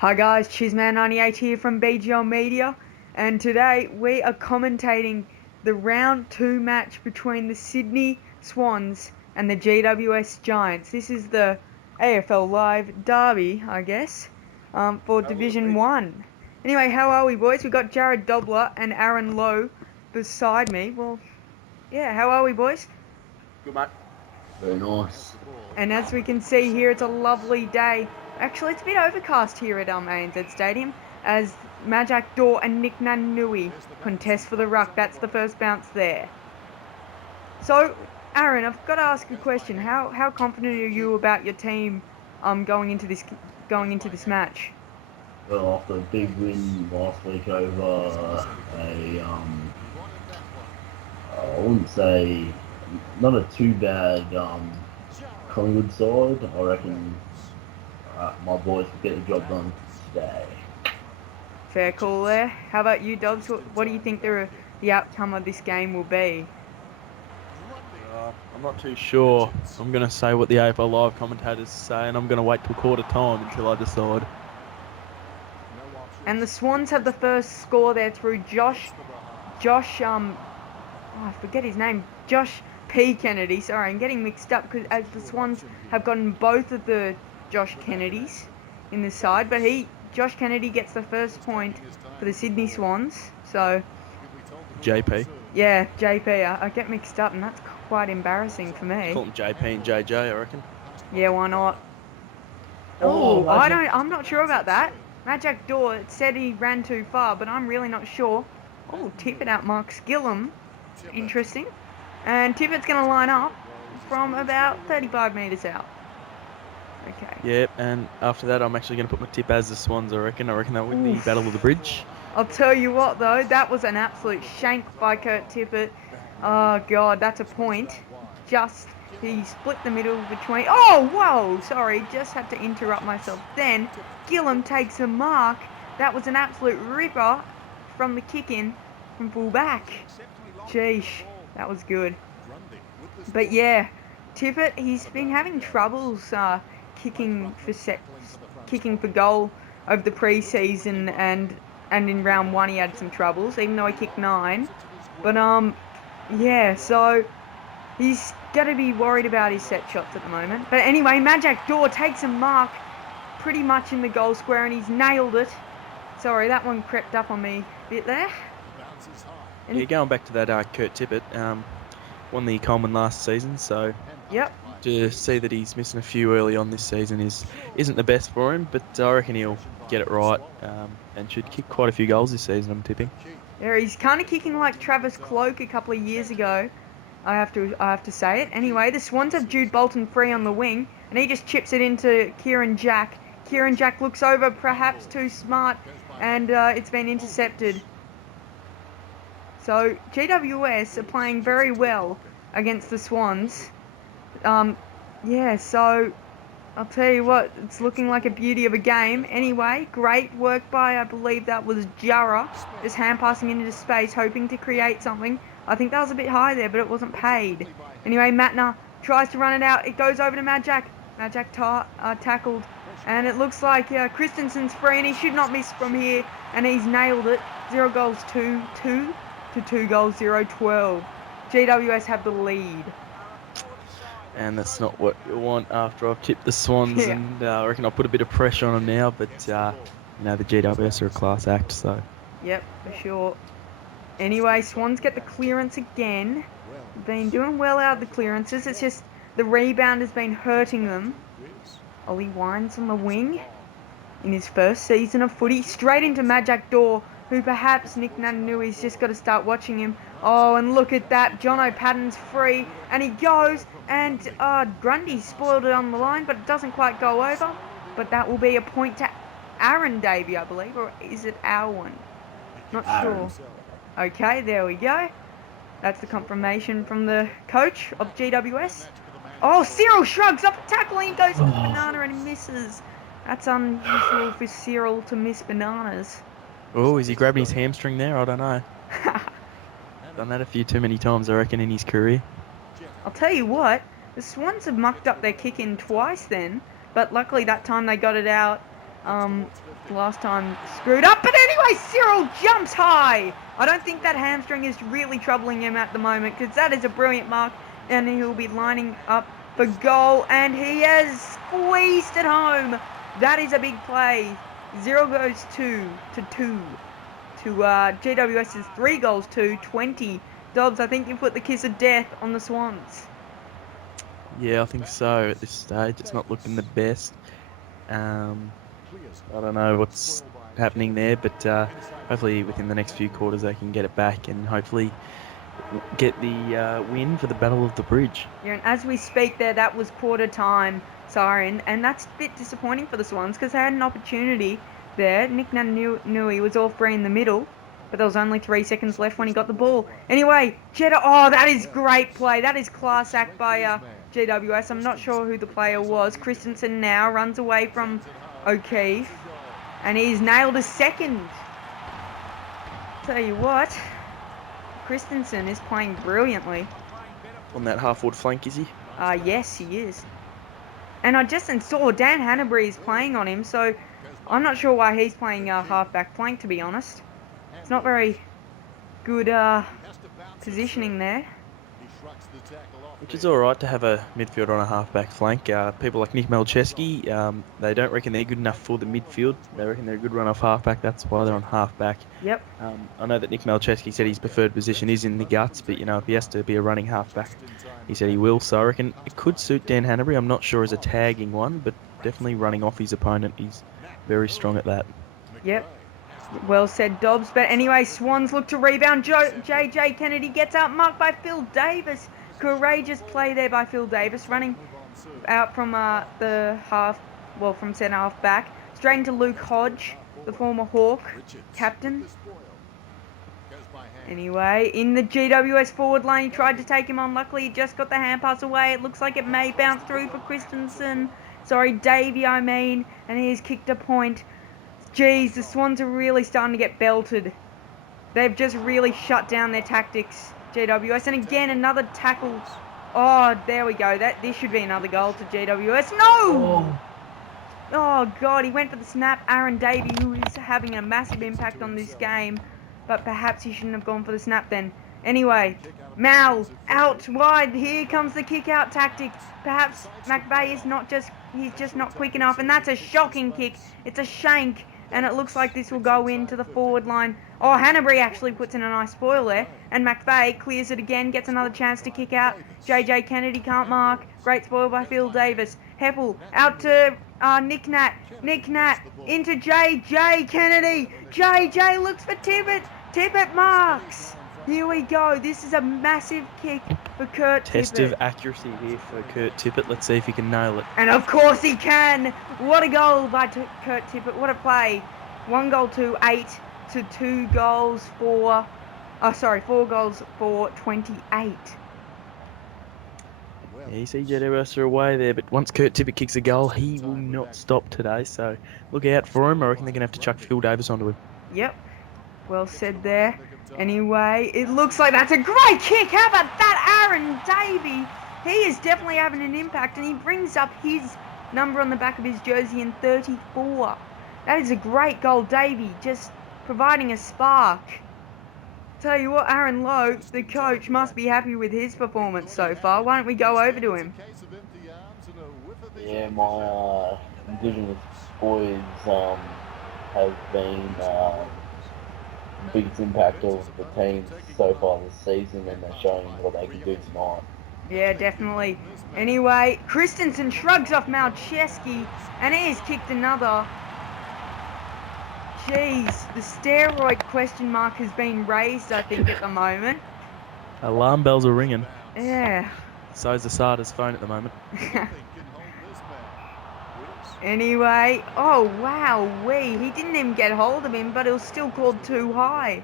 Hi guys, Chizman98 here from BGL Media, and today we are commentating the round 2 match between the Sydney Swans and the GWS Giants. This is the AFL Live derby, I guess, for Division 1. Anyway, how are we, boys? We've got Jared Dobler and Aaron Lowe beside me. Well, yeah, how are we, boys? Good, mate. Very nice. And as we can see here, it's a lovely day. Actually, it's a bit overcast here at ANZ Stadium as Majak Daw and Nick Nanui contest for the ruck. That's the first bounce there. So, Aaron, I've got to ask a question. How confident are you about your team going into this match? Well, after a big win last week over I wouldn't say not a too bad Collingwood side. I reckon my boys will get the job done today. Fair call there. How about you, Dobbs? What do you think the outcome of this game will be? I'm not too sure. I'm going to say what the AFL Live commentators say, and I'm going to wait till quarter time until I decide. And the Swans have the first score there through Josh, I forget his name, Josh P. Kennedy. Sorry, I'm getting mixed up because as the Swans have gotten both of the Josh Kennedys in the side, but Josh Kennedy gets the first point for the Sydney Swans. So, JP. yeah, JP. I get mixed up, and that's quite embarrassing for me. Call them JP and JJ, I reckon. Yeah, why not? Oh, I'm not sure about that. Majak Daw said he ran too far, but I'm really not sure. Oh, Tippett out marks Gillum. Interesting. And Tippett's going to line up from about 35 metres out. Okay. Yep, and after that, I'm actually going to put my tip as the Swans, I reckon. I reckon they'll win the Battle of the Bridge. I'll tell you what, though, that was an absolute shank by Kurt Tippett. Oh, God, that's a point. He split the middle between... Oh, whoa, sorry, just had to interrupt myself then. Gillum takes a mark. That was an absolute ripper from the kick-in from full-back. Sheesh, that was good. But yeah, Tippett, he's been having troubles kicking for goal over the pre-season, and in round 1 he had some troubles, even though he kicked 9. But yeah, so he's got to be worried about his set shots at the moment. But anyway, Majak Daw takes a mark pretty much in the goal square, and he's nailed it. Sorry, that one crept up on me a bit there. Yeah, going back to that Kurt Tippett, won the Coleman last season, so yep. To see that he's missing a few early on this season isn't the best for him, but I reckon he'll get it right and should kick quite a few goals this season, I'm tipping. Yeah, he's kind of kicking like Travis Cloke a couple of years ago. I have to say it. Anyway, the Swans have Jude Bolton free on the wing, and he just chips it into Kieran Jack. Kieran Jack looks over, perhaps too smart, and it's been intercepted. So GWS are playing very well against the Swans. Yeah, so I'll tell you what, it's looking like a beauty of a game. Anyway, great work by, I believe that was Jarrah, just hand passing into space, hoping to create something. I think that was a bit high there, but it wasn't paid. Anyway, Matner tries to run it out. It goes over to Majak. Majak tackled. And it looks like Christensen's free, and he should not miss from here. And he's nailed it. 0 goals 2-2 to 2 goals 0-12. GWS have the lead. And that's not what you want after I've tipped the Swans, Yeah. and I reckon I'll put a bit of pressure on them now, but the GWS are a class act, so... Yep, for sure. Anyway, Swans get the clearance again. Been doing well out of the clearances, it's just the rebound has been hurting them. Ollie Wines on the wing in his first season of footy, straight into Majak Daw, who perhaps Nick Nananui's just got to start watching him. Oh, and look at that, John O'Patton's free, and he goes, and Grundy spoiled it on the line, but it doesn't quite go over. But that will be a point to Aaron Davey, I believe, or is it Alwyn? Not sure. Okay, there we go. That's the confirmation from the coach of GWS. Oh, Cyril shrugs up a tackle and he goes for the banana and he misses. That's unusual for Cyril to miss bananas. Oh, is he grabbing his hamstring there? I don't know. Done that a few too many times, I reckon, in his career. I'll tell you what, the Swans have mucked up their kick-in twice then, but luckily that time they got it out Last time screwed up, but anyway, Cyril jumps high. I don't think that hamstring is really troubling him at the moment because that is a brilliant mark, and he'll be lining up for goal, and he has squeezed it home. That is a big play. 0 goes 2 to 2 to GWS's 3 goals to 20. Dobbs, I think you put the kiss of death on the Swans. Yeah, I think so. At this stage, it's not looking the best. I don't know what's happening there, but hopefully within the next few quarters they can get it back and hopefully get the win for the Battle of the Bridge. Yeah, and as we speak there, that was quarter time siren, and that's a bit disappointing for the Swans because they had an opportunity there. Nick Nui was all free in the middle, but there was only 3 seconds left when he got the ball. Anyway, Jetta, oh, that is great play. That is class act by GWS. I'm not sure who the player was. Christensen now runs away from O'Keefe, and he's nailed a second. Tell you what, Christensen is playing brilliantly. On that half-forward flank, is he? Yes, he is. And I just saw Dan Hanbury is playing on him, so I'm not sure why he's playing half-back flank, to be honest. It's not very good positioning there. Which is all right to have a midfielder on a half-back flank. People like Nick Malcheski, they don't reckon they're good enough for the midfield. They reckon they're a good run-off half-back. That's why they're on half-back. Yep. I know that Nick Malcheski said his preferred position is in the guts, but, you know, if he has to be a running half-back, he said he will. So I reckon it could suit Dan Hanbury. I'm not sure as a tagging one, but definitely running off his opponent. He's very strong at that. Yep. Well said, Dobbs. But anyway, Swans look to rebound. JJ Kennedy gets out, marked by Phil Davis. Courageous play there by Phil Davis, running out from the half, well, from centre half back, straight into Luke Hodge, the former Hawk captain. Anyway, in the GWS forward line, he tried to take him on. Luckily, he just got the hand pass away. It looks like it may bounce through for Christensen. Sorry, Davey, I mean. And he's kicked a point. Geez, the Swans are really starting to get belted. They've just really shut down their tactics, GWS. And again, another tackle. Oh, there we go. This should be another goal to GWS. No! Oh, God, he went for the snap. Aaron Davey, who is having a massive impact on this game. But perhaps he shouldn't have gone for the snap then. Anyway, Mal, out wide. Here comes the kick-out tactic. Perhaps McVeigh is he's just not quick enough. And that's a shocking kick. It's a shank. And it looks like this will go into the forward line. Oh, Hanbury actually puts in a nice spoil there. And McVeigh clears it again, gets another chance to kick out. JJ Kennedy can't mark. Great spoil by Phil Davis. Heppel out to Nick Nat. Nick Nat into JJ Kennedy. JJ looks for Tippett. Tippett marks. Here we go. This is a massive kick for Kurt Tippett. Test of accuracy here for Kurt Tippett. Let's see if he can nail it. And of course he can. What a goal by Kurt Tippett. What a play. 1 goal to 8 to 2 goals for... 4 goals for 28. Yeah, you see GWS are away there, but once Kurt Tippett kicks a goal, he will not stop today. So look out for him. I reckon they're going to have to chuck Phil Davis onto him. Yep. Well said there. Anyway, it looks like that's a great kick. How about that, Aaron Davey? He is definitely having an impact, and he brings up his number on the back of his jersey in 34. That is a great goal, Davey, just providing a spark. Tell you what, Aaron Lowe, the coach, must be happy with his performance so far. Why don't we go over to him? Yeah, my Indigenous boys have been the biggest impact of the team so far this season, and they're showing what they can do tonight. Yeah, definitely. Anyway, Christensen shrugs off Malcheski, and he has kicked another. Jeez, the steroid question mark has been raised, I think, at the moment. Alarm bells are ringing. Yeah. So's Asada's phone at the moment. Anyway, oh wow, he didn't even get hold of him, but it was still called too high.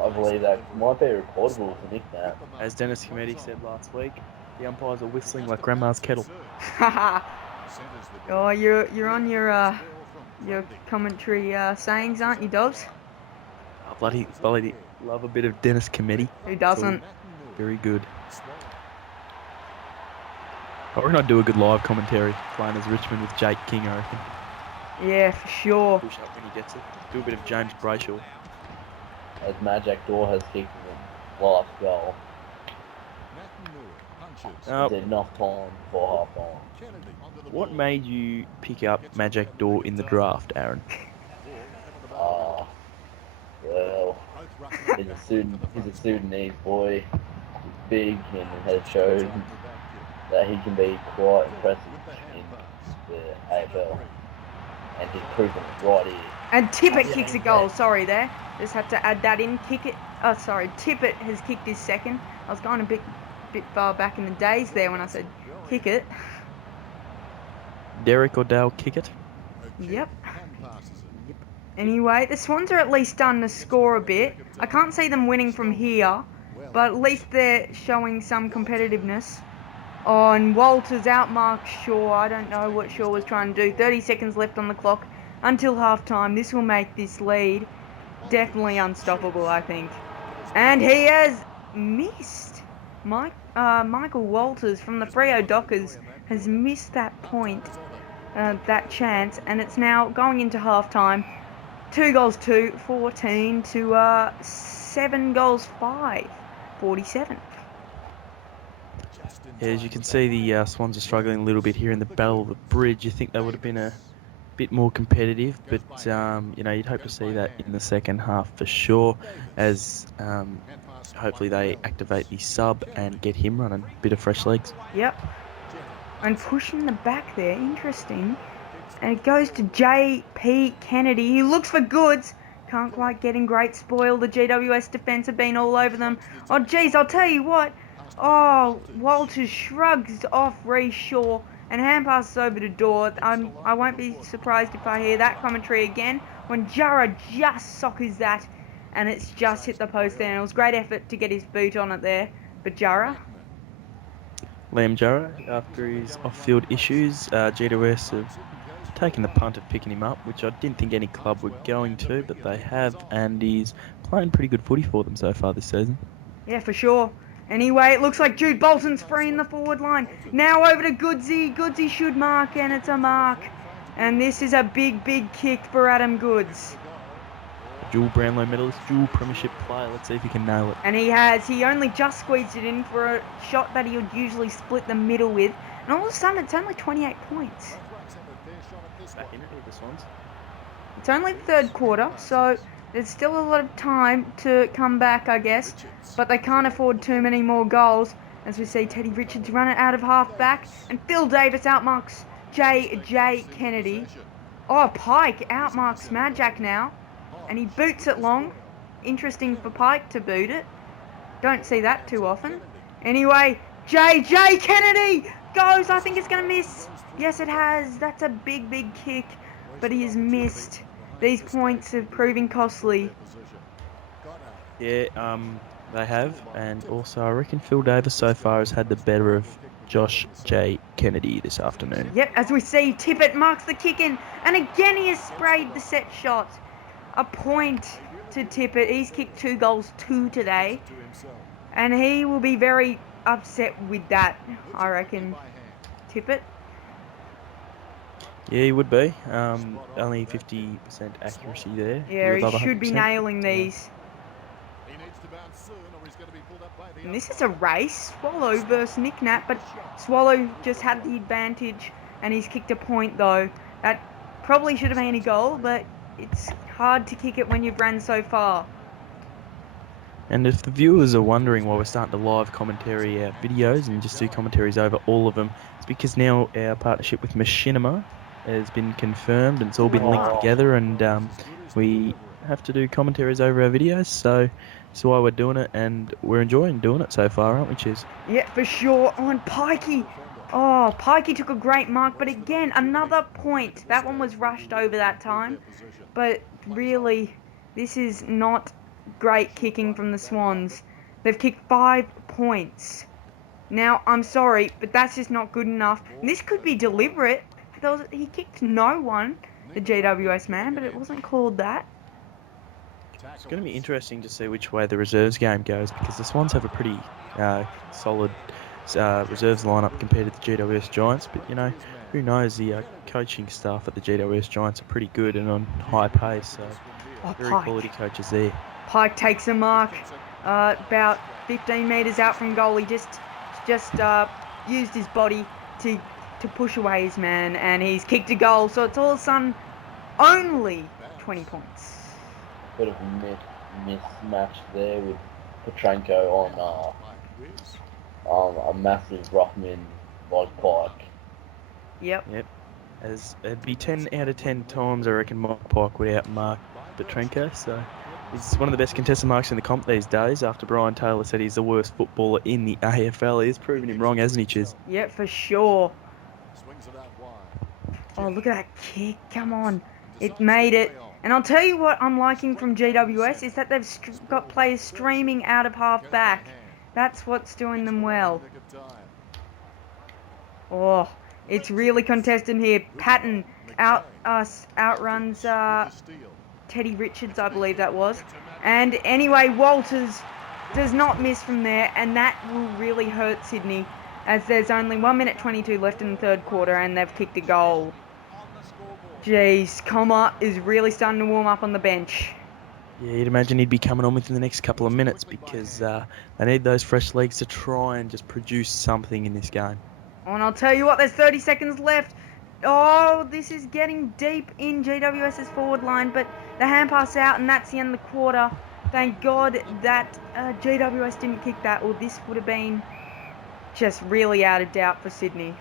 I believe that might be recordable to Nick Nat. As Dennis Committee said last week, the umpires are whistling like Grandma's kettle. Oh, you're on your commentary sayings, aren't you, Dobbs? I bloody love a bit of Dennis Committee. Who doesn't? Very good. I reckon I'd do a good live commentary playing as Richmond with Jake King, I reckon. Yeah, for sure. Push up when he gets it. Do a bit of James Brayshaw. As Majak Dor has kicked the last goal. It's enough time for half time. What made you pick up Majak Dor in the draft, Aaron? Ah, well, he's a Sudanese boy. He's big and has shown that he can be quite impressive in the AFL. And he's proven it right here. And Tippett kicks a goal. Sorry there. Just had to add that in. Kick it. Oh, sorry. Tippett has kicked his second. I was going a bit far back in the days there when I said kick it. Derek or Dale kick it? Yep. Anyway, the Swans are at least starting to score a bit. I can't see them winning from here, but at least they're showing some competitiveness. On Walters outmarks Shaw. I don't know what Shaw was trying to do. 30 seconds left on the clock until halftime. This will make this lead definitely unstoppable, I think. And he has missed. Michael Walters from the Freo Dockers has missed that point, that chance, and it's now going into halftime. 2 goals 2, 14 to 7 goals 5, 47. Yeah, as you can see, the Swans are struggling a little bit here in the Battle of the Bridge. You think they would have been a bit more competitive, but you'd hope to see that in the second half for sure, as hopefully they activate the sub and get him running. Bit of fresh legs. Yep. And pushing the back there, interesting. And it goes to J.P. Kennedy. He looks for goods. Can't quite get in. Great spoil. The GWS defence have been all over them. Oh, geez, I'll tell you what. Oh, Walters shrugs off Reece Shaw and hand passes over to Dor. I won't be surprised if I hear that commentary again when Jara just soccers that and it's just hit the post there. And it was great effort to get his boot on it there. But Jara? Liam Jara, after his off-field issues, GWS have taken the punt of picking him up, which I didn't think any club were going to, but they have, and he's playing pretty good footy for them so far this season. Yeah, for sure. Anyway, it looks like Jude Bolton's free in the forward line. Now over to Goodsy. Goodsy should mark, and it's a mark. And this is a big, big kick for Adam Goods. Dual Brownlow medalist, dual premiership player. Let's see if he can nail it. And he has. He only just squeezed it in for a shot that he would usually split the middle with. And all of a sudden, it's only 28 points. Back in it, the Swans. It's only the third quarter, so there's still a lot of time to come back, I guess. But they can't afford too many more goals. As we see Teddy Richards run it out of half back. And Phil Davis outmarks J.J. Kennedy. Oh, Pike outmarks Majak now. And he boots it long. Interesting for Pike to boot it. Don't see that too often. Anyway, J.J. Kennedy goes. I think it's going to miss. Yes, it has. That's a big, big kick. But he has missed. These points are proving costly. Yeah, they have. And also, I reckon Phil Davis so far has had the better of Josh J. Kennedy this afternoon. Yep, as we see, Tippett marks the kick in. And again, he has sprayed the set shot. A point to Tippett. He's kicked 2 goals 2 today. And he will be very upset with that, I reckon. Tippett. Yeah, he would be. Only 50% accuracy there. Yeah, he should 100%. be nailing these. And this is a race. Swallow versus Nick Nat, but Swallow just had the advantage and he's kicked a point though. That probably should have been a goal, but it's hard to kick it when you've ran so far. And if the viewers are wondering why we're starting to live commentary our videos and just do commentaries over all of them, it's because now our partnership with Machinima has been confirmed and it's all been linked together, and we have to do commentaries over our videos, so that's why we're doing it, and we're enjoying doing it so far, aren't we, Chiz? Yeah, for sure. On Pikey. Oh, Pikey took a great mark, but again, another point. That one was rushed over that time. But really, this is not great kicking from the Swans. They've kicked 5 points. Now, I'm sorry, but that's just not good enough. And this could be deliberate. He kicked no one, the GWS man, but it wasn't called that. It's going to be interesting to see which way the reserves game goes, because the Swans have a pretty solid reserves lineup compared to the GWS Giants, but who knows, the coaching staff at the GWS Giants are pretty good and on high pace, so Oh, very quality coaches there. Pike takes a mark about 15 metres out from goal. He just used his body to push away his man, and he's kicked a goal. So it's all of a sudden only 20 points. Bit of a mismatch there with Petrenko on a massive ruckman like Pike. Yep. As it'd be 10 out of 10 times, I reckon, Mike Pike would outmark Petrenko, so he's one of the best contested marks in the comp these days. After Brian Taylor said he's the worst footballer in the AFL, he's proven him wrong, hasn't he, Chiz? Yep, for sure. Oh, look at that kick. Come on. It made it. And I'll tell you what I'm liking from GWS is that they've got players streaming out of half back. That's what's doing them well. Oh, it's really contested here. Patton outruns Teddy Richards, I believe that was. And anyway, Walters does not miss from there, and that will really hurt Sydney, as there's only 1 minute 22 left in the third quarter, and they've kicked a goal. Jeez, Comer is really starting to warm up on the bench. Yeah, you'd imagine he'd be coming on within the next couple of minutes because they need those fresh legs to try and just produce something in this game. Oh, and I'll tell you what, there's 30 seconds left. Oh, this is getting deep in GWS's forward line, but the hand pass out, and that's the end of the quarter. Thank God that GWS didn't kick that, or this would have been just really out of doubt for Sydney.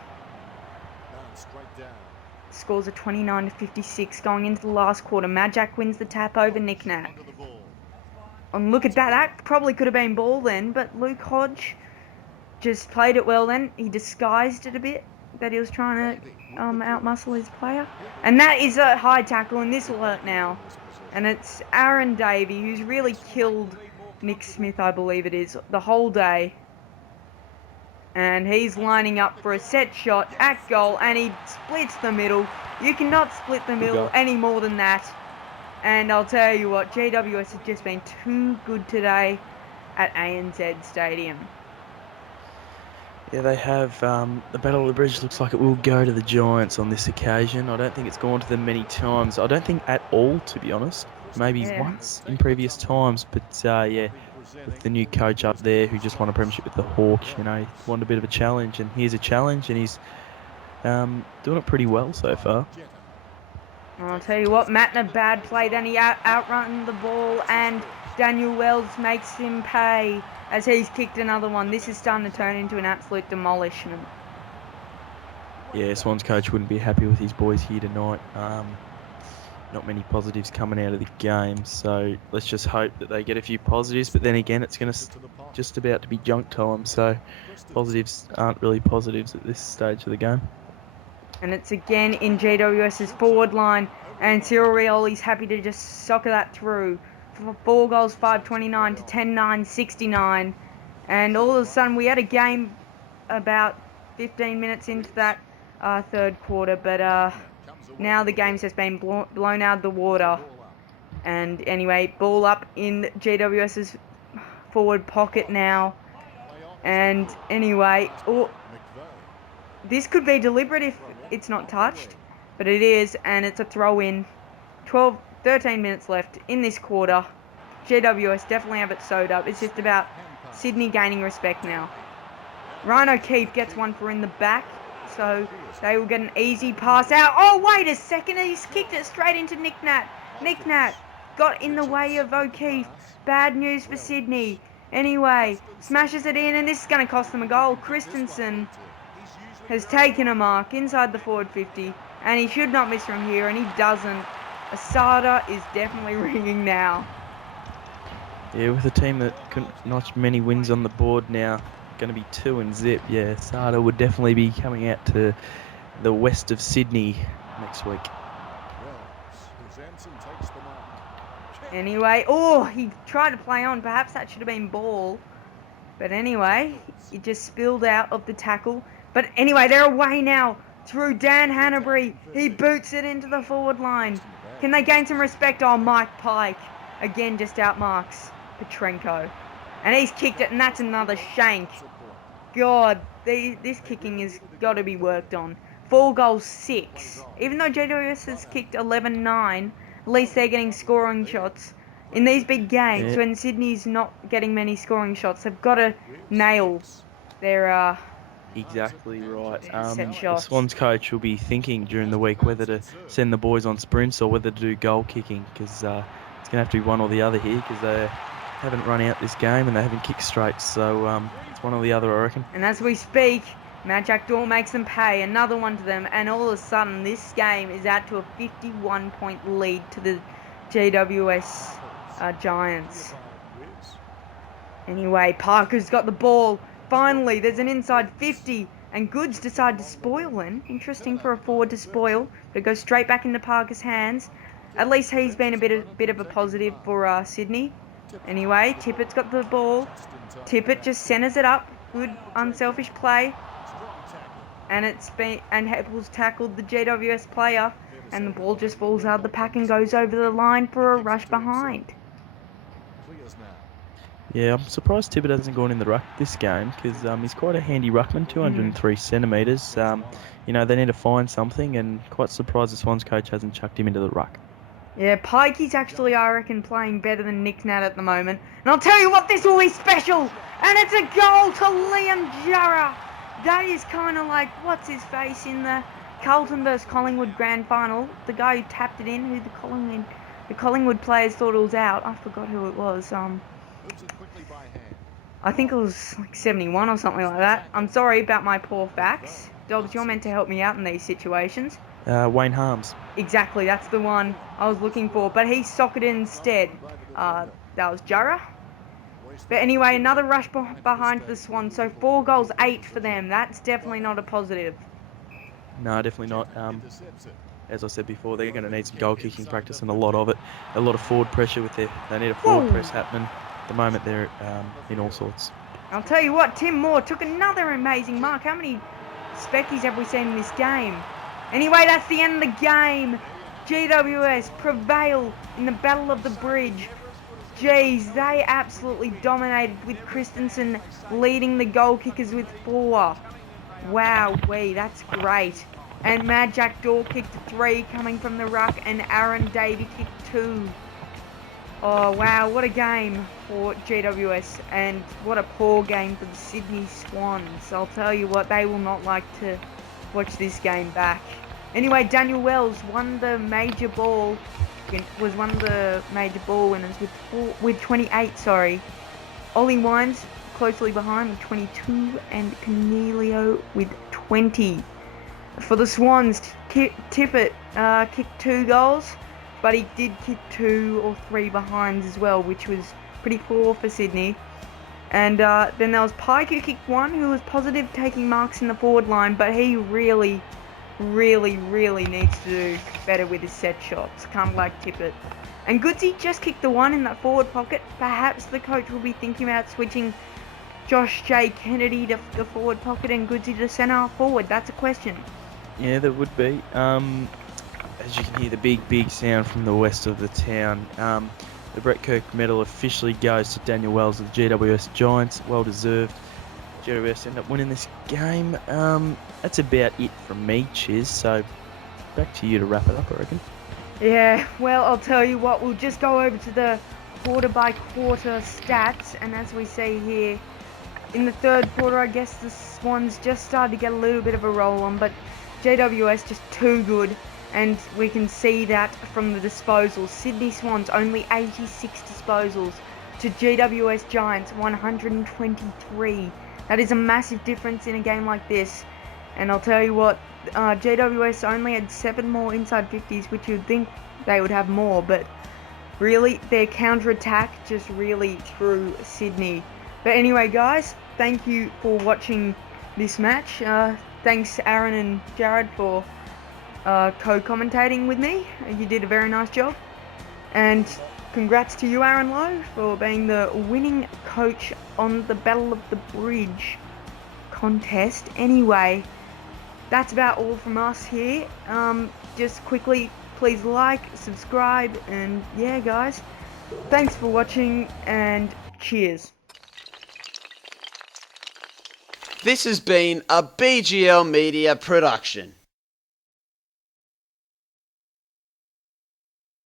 Scores are 29-56 going into the last quarter. Majak wins the tap over Nick Nat. And look at that. That probably could have been ball then, but Luke Hodge just played it well then. He disguised it a bit, that he was trying to outmuscle his player. And that is a high tackle, and this will hurt now. And it's Aaron Davey, who's really killed Nick Smith, I believe it is, the whole day. And he's lining up for a set shot at goal, and he splits the middle. You cannot split the middle any more than that. And I'll tell you what, GWS has just been too good today at ANZ Stadium. Yeah, they have. The Battle of the Bridge looks like it will go to the Giants on this occasion. I don't think it's gone to them many times. I don't think at all, to be honest. Maybe once in previous times, but yeah, with the new coach up there who just won a premiership with the Hawks, you know, he wanted a bit of a challenge, and here's a challenge, and he's doing it pretty well so far. I'll tell you what, Matner bad play, then he outrun the ball, and Daniel Wells makes him pay as he's kicked another one. This is starting to turn into an absolute demolishment. Yeah, Swans coach wouldn't be happy with his boys here tonight. Not many positives coming out of the game, so let's just hope that they get a few positives, but then again, it's going to just about to be junk time, so positives aren't really positives at this stage of the game. And it's again in GWS's forward line, and Cyril Rioli's happy to just soccer that through. 4 goals, 5-29 to 10-9, 69. And all of a sudden, we had a game about 15 minutes into that third quarter, but now the game's just been blown out of the water. And anyway, ball up in GWS's forward pocket now. And anyway, this could be deliberate if it's not touched, but it is, and it's a throw-in. 13 minutes left in this quarter. GWS definitely have it sewed up. It's just about Sydney gaining respect now. Ryan O'Keefe gets one for in the back, so they will get an easy pass out. Oh, wait a second. He's kicked it straight into Nick Nat. Nick Nat got in the way of O'Keefe. Bad news for Sydney. Anyway, smashes it in, and this is going to cost them a goal. Christensen has taken a mark inside the forward 50, and he should not miss from here, and he doesn't. Asada is definitely ringing now. Yeah, with a team that couldn't notch many wins on the board now, going to be 2 and zip. Yeah, Asada would definitely be coming out to the west of Sydney next week. Anyway, he tried to play on. Perhaps that should have been ball. But anyway, it just spilled out of the tackle. But anyway, they're away now through Dan Hanbury. He boots it into the forward line. Can they gain some respect? Oh, Mike Pike again just outmarks Petrenko. And he's kicked it, and that's another shank. God, this kicking has got to be worked on. 4-6. Even though GWS has kicked 11-9, at least they're getting scoring shots. In these big games, when Sydney's not getting many scoring shots, they've got to nail their Exactly right. set The shots. Swans coach will be thinking during the week whether to send the boys on sprints or whether to do goal kicking, because it's going to have to be one or the other here, because they haven't run out this game and they haven't kicked straight. So it's one or the other, I reckon. And as we speak, Matt Jackdaw makes them pay another one to them, and all of a sudden this game is out to a 51-point lead to the GWS Giants. Anyway, Parker's got the ball. Finally, there's an inside 50, and Goods decide to spoil him. Interesting for a forward to spoil, but it goes straight back into Parker's hands. At least he's been a bit of a positive for Sydney. Anyway, Tippett's got the ball. Tippett just centers it up. Good unselfish play. And Heppel's tackled the GWS player, and the ball just falls out of the pack and goes over the line for a rush behind. Yeah, I'm surprised Tippett hasn't gone in the ruck this game, because he's quite a handy ruckman, 203 centimetres. They need to find something, and quite surprised the Swans coach hasn't chucked him into the ruck. Yeah, Pikey's actually, I reckon, playing better than Nick Nat at the moment. And I'll tell you what, this will be special! And it's a goal to Liam Jarrah! That is kind of like, what's his face in the Carlton vs Collingwood grand final? The guy who tapped it in, who the Collingwood players thought it was out. I forgot who it was. I think it was like 71 or something like that. I'm sorry about my poor facts. Dobbs, you're meant to help me out in these situations. Wayne Harms. Exactly, that's the one I was looking for. But he socketed instead. That was Jarrah. But anyway, another rush behind for the Swans. So 4-8 for them. That's definitely not a positive. No, definitely not. As I said before, they're going to need some goal kicking practice and a lot of it. A lot of forward pressure with they need a forward press happening. At the moment, they're in all sorts. I'll tell you what, Tim Moore took another amazing mark. How many speckies have we seen in this game? Anyway, that's the end of the game. GWS prevail in the Battle of the Bridge. Jeez, they absolutely dominated, with Christensen leading the goal kickers with 4. Wowee, that's great. And Mad Jackdaw kicked 3 coming from the ruck, and Aaron Davey kicked 2. Oh, wow, what a game for GWS, and what a poor game for the Sydney Swans. I'll tell you what, they will not like to watch this game back. Anyway, Daniel Wells won the major ball, was one of the major ball winners with 28, Ollie Wines closely behind with 22, and Cornelio with 20. For the Swans, Tippett kicked 2 goals, but he did kick 2 or 3 behinds as well, which was pretty poor for Sydney. And then there was Pike who kicked 1, who was positive taking marks in the forward line, but he really needs to do better with his set shots, kind of like Tippett. And Goodsey just kicked the 1 in that forward pocket. Perhaps the coach will be thinking about switching Josh J. Kennedy to the forward pocket and Goodsey to centre forward. That's a question. Yeah, there would be. As you can hear, the big sound from the west of the town. The Brett Kirk medal officially goes to Daniel Wells of the GWS Giants. Well deserved. GWS end up winning this game. That's about it from me, Chiz. So back to you to wrap it up, I reckon. Yeah, well, I'll tell you what. We'll just go over to the quarter-by-quarter stats. And as we see here, in the third quarter, I guess the Swans just started to get a little bit of a roll on. But GWS just too good. And we can see that from the disposals. Sydney Swans only 86 disposals to GWS Giants 123. That is a massive difference in a game like this. And I'll tell you what, GWS only had 7 more inside 50s, which you'd think they would have more. But really, their counter-attack just really threw Sydney. But anyway, guys, thank you for watching this match. Thanks, Aaron and Jared, for co-commentating with me. You did a very nice job. And congrats to you, Aaron Lowe, for being the winning coach on the Battle of the Bridge contest. Anyway, that's about all from us here. Just quickly, please like, subscribe, and yeah, guys, thanks for watching, and cheers. This has been a BGL Media production.